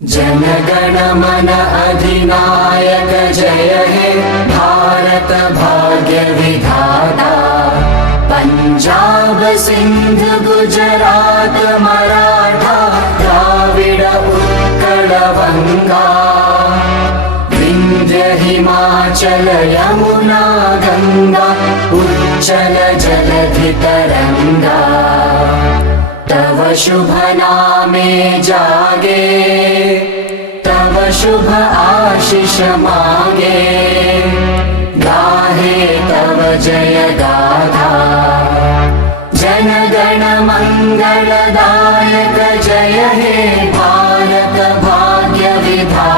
जनगण मन अधिनायक जय हे भारत भाग्य विधाता। पंजाब सिंध गुजरात मराठा द्राविड उत्कल वंगा। विंध्य हिमाचल यमुना गंगा उच्चल जलधि तरंगा। तव शुभ नामे जागे तव शुभ आशीष मांगे। गाहे तव जय गाथा जनगण मंगलदायक जय हे भारत भाग्य विधाता।